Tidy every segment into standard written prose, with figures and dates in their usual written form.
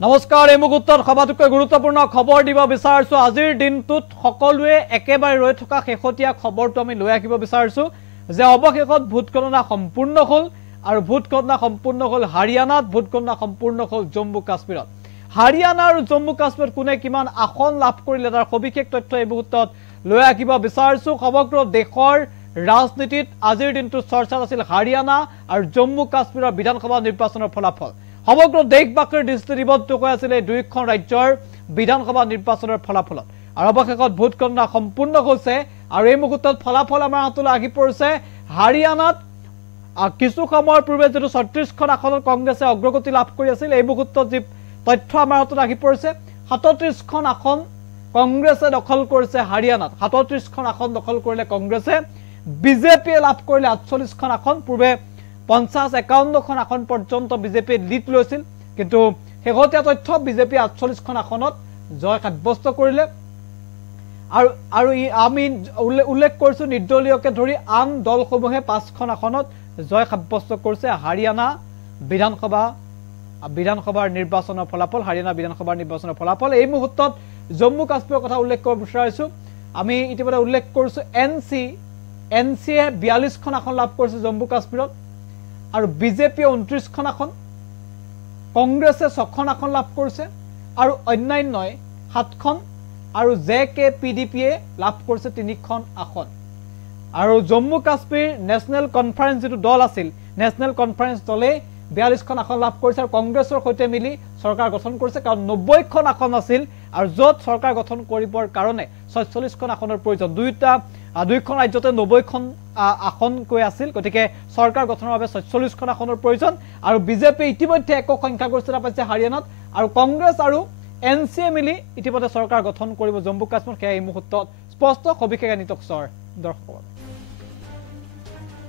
নমস্কাৰ এই মুহূৰ্তত সবাতোকৈ গুৰুত্বপূৰ্ণ খবৰ দিব বিচাৰিছো আজিৰ দিনটোত সকলোৱে একেবাৰে ৰৈ থকা শেহতীয়া খবৰটো আমি লৈ আহিব বিচাৰিছো যে অৱশেষত ভোট গণনা সম্পূৰ্ণ হ'ল আৰু ভোট গণনা সম্পূৰ্ণ হ'ল হাৰিয়ানাত ভোট গণনা সম্পূৰ্ণ হ'ল জম্মু কাশ্মীৰত হাৰিয়ানা আৰু জম্মু কাশ্মীৰত কোনে কিমান আসন লাভ কৰিলে তাৰ সবিশেষ তথ্য এই মুহূৰ্তত লৈ আহিব বিচাৰিছো সমগ্ৰ দেশৰ ৰাজনীতিত আজিৰ দিনটোত চৰ্চাত আছিল হাৰিয়ানা আৰু জম্মু কাশ্মীৰৰ বিধানসভা নিৰ্বাচনৰ ফলাফল সমগ্ৰ দেশবাসীৰ দৃষ্টি নিবদ্ধ হৈ আছিল এই দুইখন ৰাজ্যৰ বিধানসভা নিৰ্বাচনৰ ফলাফলত আৰু অৱশেষত ভোট গণনা সম্পূৰ্ণ হৈছে আৰু এই মুহূৰ্তত ফলাফল আমাৰ হাতলৈ আহি পৰিছে হাৰিয়ানাত কিছু সময়ৰ পূৰ্বে যেটো 36খন আসনত কংগ্ৰেছে অগ্ৰগতি লাভ কৰি আছিল এই মুহূৰ্তত যি তথ্য আমাৰ হাতলৈ আহি পৰিছে 37খন আসন কংগ্ৰেছে দখল কৰিছে হাৰিয়ানাত 37খন আসন দখল কৰিলে কংগ্ৰেছে বিজেপিয়ে লাভ কৰিলে 48খন আসন পূৰ্বে 50-51খন আসন পৰ্যন্ত বিজেপি লিড লৈছিল কিন্তু শেহতীয়া তথ্য বিজেপি 48খন আসনত জয় সাব্যস্ত কৰিলে আৰু আমি উল্লেখ কৰিছো নিৰ্দলীয়কে ধৰি আন দলসমূহে 5খন আসনত জয় সাব্যস্ত কৰিছে হাৰিয়ানা বিধানসভাৰ নিৰ্বাচনৰ ফলাফল হাৰিয়ানা বিধানসভাৰ নিৰ্বাচনৰ ফলাফল এই মুহূৰ্তত জম্মু কাশ্মীৰৰ কথা উল্লেখ কৰিব বিচাৰিছো আমি ইতিমধ্যে উল্লেখ কৰিছো এনচিয়ে 42খন আসন লাভ কৰিছে জম্মু কাশ্মীৰত আৰু বিজেপি 29খন আসন কংগ্ৰেছে 6খন আসন লাভ কৰিছে আৰু অন্যান্যই 7খন আৰু জেকে পিডিপিয়ে লাভ কৰিছে 3খন আসন আৰু জম্মু কাশ্মীৰ নেশনেল কনফাৰেন্স যেটো দল আছিল নেশনেল কনফাৰেন্স দলে 42খন আসন লাভ কৰিছে আৰু কংগ্ৰেছৰ সৈতে মিলি চৰকাৰ গঠন কৰিছে কাৰণ 90খন আসন আছিল আৰু যত চৰকাৰ গঠন কৰিবৰ কাৰণে 46খন আসনৰ প্ৰয়োজন দুইখন ৰাজ্যতে 90খন আসন কৈ আছিল গতিকে চৰকাৰ গঠনৰ বাবে 46খন আসনৰ প্ৰয়োজন আৰু বিজেপি ইতিমধ্যে একক সংখ্যাগৰিষ্ঠতা পাইছে হাৰিয়ানাত আৰু কংগ্ৰেছ আৰু এনচিএ মিলি ইতিমধ্যে চৰকাৰ গঠন কৰিব জম্মু কাশ্মীৰ এই মুহূৰ্তত স্পষ্ট সবিশেষ নিতকসৰ দৰ্শক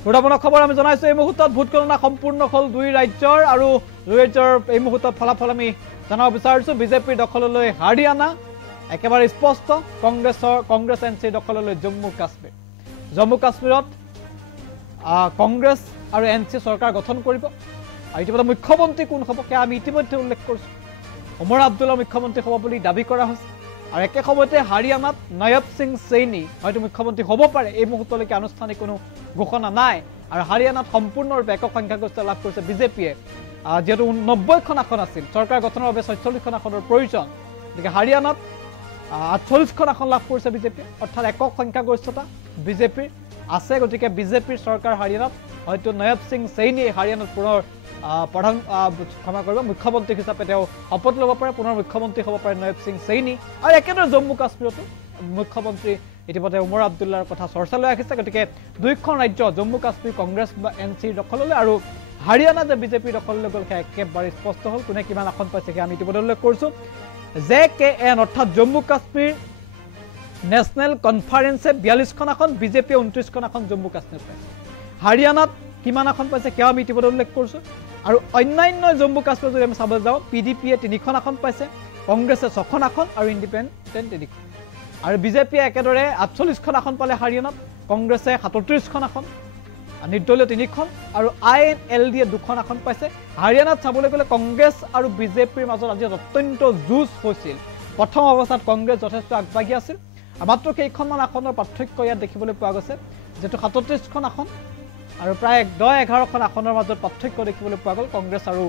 গুৰুত্বপূৰ্ণ খবৰ আমি জনাইছো এই মুহূৰ্তত ভোট গণনা সম্পূৰ্ণ হ'ল দুই ৰাজ্যৰ আৰু দুই ৰাজ্যৰ এই মুহূৰ্তত ফলাফল আমি জানাব বিচাৰিছো বিজেপিৰ দখললৈ হাৰিয়ানা একেবাৰে স্পষ্ট কংগ্ৰেছ এনচি দখললৈ জম্মু কাশ্মীৰত কংগ্ৰেছ আৰু এনচি চৰকাৰ গঠন কৰিব আৰু ইতিমধ্যে মুখ্যমন্ত্ৰী কোন হ'ব সেয়া আমি ইতিমধ্যে উল্লেখ কৰিছো ওমৰ আব্দুল্লা মুখ্যমন্ত্ৰী হ'ব বুলি দাবী কৰা হৈছে আৰু একে সময়তে হাৰিয়ানাত নয়ব সিং সৈনী হয়তো মুখ্যমন্ত্ৰী হ'ব পাৰে এই মুহূৰ্তলৈকে আনুষ্ঠানিক কোনো ঘোষণা নাই আৰু হাৰিয়ানাত সম্পূৰ্ণৰূপে একক সংখ্যাগৰিষ্ঠতা লাভ কৰিছে বিজেপিয়ে যেহেতু 90খন আসন আছিল চৰকাৰ গঠনৰ বাবে 46খন আসনৰ প্ৰয়োজন গতিকে হাৰিয়ানাত 48খন আসন লাভ কৰিছে বিজেপি অৰ্থাৎ একক সংখ্যাগৰিষ্ঠতা বিজেপিৰ আছে গতিকে বিজেপিৰ চৰকাৰ হাৰিয়ানাত হয়তো নয়ব সিং সৈনী হাৰিয়ানাত পুনৰ প্ৰধান ক্ষমা কৰিব মুখ্যমন্ত্ৰী হিচাপে তেওঁ শপত ল'ব পাৰে পুনৰ মুখ্যমন্ত্ৰী হ'ব পাৰে নয়ব সিং সৈনী আৰু একেদৰে জম্মু কাশ্মীৰতো মুখ্যমন্ত্ৰী ইতিমধ্যে ওমৰ আব্দুল্লাৰ কথা চৰ্চালৈ আহিছে গতিকে দুইখন ৰাজ্য জম্মু কাশ্মীৰ কংগ্ৰেছ বা এনচিৰ দখললৈ আৰু হাৰিয়ানা যে বিজেপিৰ দখললৈ গ'ল সেয়া একেবাৰে স্পষ্ট হ'ল কোনে কিমান আসন পাইছে সেয়া আমি ইতিমধ্যে উল্লেখ কৰিছো জেকেএন অৰ্থাৎ জম্মু কাশ্মীৰ নেশনেল কনফাৰেন্সে 42খন আসন বিজেপিয়ে 29খন আসন জম্মু কাশ্মীৰত পাইছে হাৰিয়ানাত কিমান আসন পাইছে সেয়া আমি ইতিমধ্যে উল্লেখ কৰিছো আৰু অন্যান্য জম্মু কাশ্মীৰ যদি আমি চাব যাওঁ পিডিপিয়ে 3খন আসন পাইছে কংগ্ৰেছে 6খন আসন আৰু ইণ্ডিপেণ্ডেণ্ট 3খন আৰু বিজেপিয়ে একেদৰে 48খন আসন পালে হাৰিয়ানাত কংগ্ৰেছে 37খন আসন নিৰ্দলীয় 3খন আৰু আইএনএলডিয়ে 2খন আসন পাইছে হাৰিয়ানাত চাবলৈ গ'লে কংগ্ৰেছ আৰু বিজেপিৰ মাজত আজি অত্যন্ত যুঁজ হৈছিল প্ৰথম অৱস্থাত কংগ্ৰেছ যথেষ্ট আগবাঢ়ি আছিল মাত্ৰ কেইখনমান আসনৰ পাৰ্থক্য ইয়াত দেখিবলৈ পোৱা গৈছে যেটো 37খন আসন আৰু প্ৰায় 10-11খন আসনৰ মাজত পাৰ্থক্য দেখিবলৈ পোৱা গ'ল কংগ্ৰেছ আৰু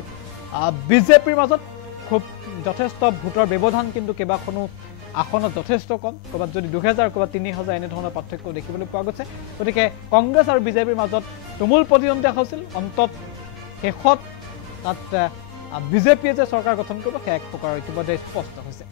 বিজেপিৰ মাজত খুব যথেষ্ট ভোটৰ ব্যৱধান কিন্তু কেইবাখনো আসনত যথেষ্ট কম ক'ৰবাত যদি 2000 ক'ৰবাত 3000 এনে ধৰণৰ পাৰ্থক্য দেখিবলৈ পোৱা গৈছে গতিকে কংগ্ৰেছ আৰু বিজেপিৰ মাজত তুমুল প্ৰতিদ্বন্দ্বিতা হৈছিল অন্তত শেষত তাত বিজেপিয়ে যে চৰকাৰ গঠন কৰিব সেয়া এক প্ৰকাৰৰ ইতিমধ্যে স্পষ্ট হৈছে